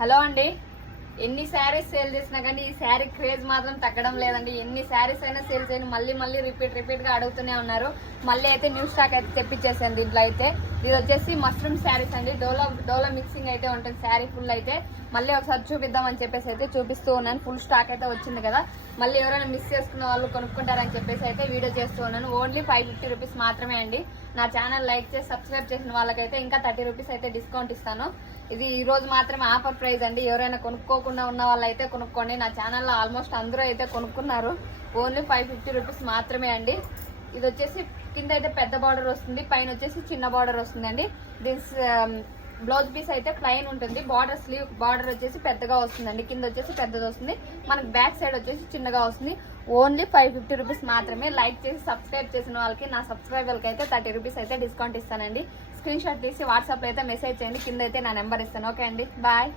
Hello అండి, ఎన్ని saris sale చేసినా కానీ ఈ శారీ క్రేజ్ మాత్రం తగ్గడం లేదండి. ఎన్ని శారీస్ అయినా సేల్ చేయని మళ్ళీ రిపీట్ గా అడుగుతూనే ఉన్నారు. మళ్ళీ అయితే న్యూ స్టాక్ అయితే తెప్పించేసాను. దీంట్లో అయితే ఇది వచ్చేసి మష్రూమ్ శారీస్ అండి. డోలా మిక్సింగ్ అయితే ఉంటుంది శారీ ఫుల్. అయితే మళ్ళీ ఒకసారి చూపిద్దామని చెప్పేసి అయితే చూపిస్తూ ఉన్నాను. ఫుల్ స్టాక్ అయితే వచ్చింది కదా, మళ్ళీ ఎవరైనా మిస్ చేసుకున్న వాళ్ళు కొనుక్కుంటారని చెప్పేసి అయితే వీడియో చేస్తూ ఉన్నాను. ఓన్లీ 550 రూపీస్ మాత్రమే అండి. నా ఛానల్ లైక్ చేసి సబ్స్క్రైబ్ చేసిన వాళ్ళకైతే ఇంకా 30 రూపీస్ అయితే డిస్కౌంట్ ఇస్తాను. ఇది ఈ రోజు మాత్రమే ఆఫర్ ప్రైస్ అండి. ఎవరైనా కొనుక్కోకుండా ఉన్న వాళ్ళు అయితే కొనుక్కోండి. నా ఛానల్లో ఆల్మోస్ట్ అందరూ అయితే కొనుక్కున్నారు. ఓన్లీ 550 రూపీస్ మాత్రమే అండి. ఇది వచ్చేసి కింద అయితే పెద్ద బార్డర్ వస్తుంది, పైన వచ్చేసి చిన్న బార్డర్ వస్తుందండి. దీని బ్లౌజ్ పీస్ అయితే ప్లెయిన్ ఉంటుంది. బార్డర్ స్లీవ్ బార్డర్ వచ్చేసి పెద్దగా వస్తుందండి, కింద వచ్చేసి పెద్దది వస్తుంది, మనకి బ్యాక్ సైడ్ వచ్చేసి చిన్నగా వస్తుంది. ఓన్లీ 550 రూపీస్ మాత్రమే. లైక్ చేసి సబ్స్క్రైబ్ చేసిన వాళ్ళకి, నా సబ్స్క్రైబర్కి అయితే 30 రూపీస్ అయితే డిస్కౌంట్ ఇస్తానండి. స్క్రీన్ షాట్ తీసి వాట్సాప్లో అయితే మెసేజ్ చేయండి, కింద అయితే నా నెంబర్ ఇస్తాను. ఓకే అండి, బాయ్.